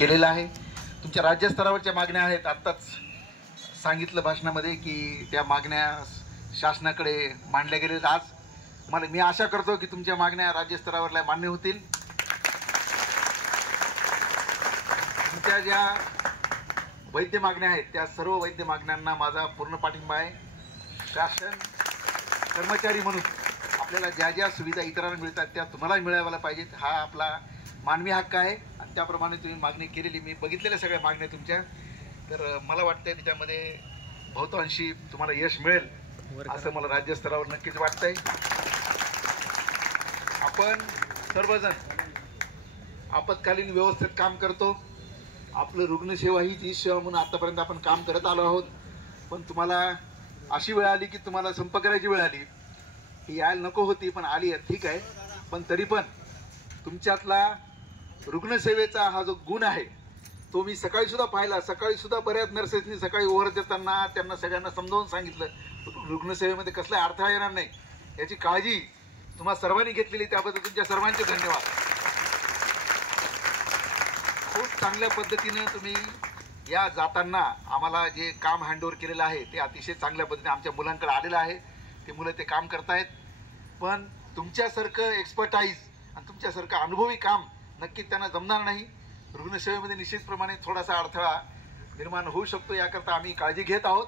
केलेलं आहे. तुमच्या राज्यस्तरावरच्या मागण्या आहेत. आत्ताच सांगितलं भाषणामध्ये की त्या मागण्या शासनाकडे मांडल्या गेलेत. आज मी आशा करतो की तुमच्या मागण्या राज्यस्तरावरल्या मान्य होतील. तुमच्या ज्या वैद्य मागण्या आहेत त्या सर्व वैद्य मागण्यांना माझा पूर्ण पाठिंबा आहे. शासन कर्मचारी म्हणून आपल्याला ज्या ज्या सुविधा इतरांना मिळतात त्या तुम्हाला मिळायला पाहिजेत. हा आपला मानवी हक्क आहे आणि त्याप्रमाणे तुम्ही मागणी केलेली मी बघितलेल्या सगळ्या मागण्या तुमच्या. तर मला वाटतंय त्याच्यामध्ये बहुतांशी तुम्हाला यश मिळेल असं मला राज्यस्तरावर नक्कीच वाटतंय. आपण सर्वजण आपत्कालीन व्यवस्थेत काम करतो. आपलं रुग्णसेवा ही जी सेवा म्हणून आतापर्यंत आपण काम करत आलो आहोत. पण तुम्हाला अशी वेळ आली की तुम्हाला संप करायची वेळ आली. ही यायला नको होती पण आली आहे, ठीक आहे. पण तरी पण तुमच्यातला रुग्णसेवेचा हा जो गुण आहे तो मी सकाळी सुद्धा पाहिला. सकाळी सुद्धा बऱ्याच नर्सेसनी सकाळी ओव्हर देताना त्यांना सगळ्यांना समजावून सांगितलं रुग्णसेवेमध्ये कसला अडथळा येणार नाही याची काळजी तुम्हा सर्वांनी घेतलेली. त्याबद्दल तुमच्या सर्वांचे धन्यवाद. खूप चांगल्या पद्धतीने तुम्ही या जाताना आम्हाला जे काम हँडओव्हर केलेलं आहे ते अतिशय चांगल्या पद्धतीने आमच्या मुलांकडे आलेलं आहे. ते मुलं ते काम करतायत. पण तुमच्यासारखं एक्सपर्टाईज आणि तुमच्यासारखं अनुभवी काम नक्कीच त्यांना जमणार नाही. रुग्णसेवेमध्ये निश्चितप्रमाणे थोडासा अडथळा निर्माण होऊ शकतो. याकरता आम्ही काळजी घेत आहोत.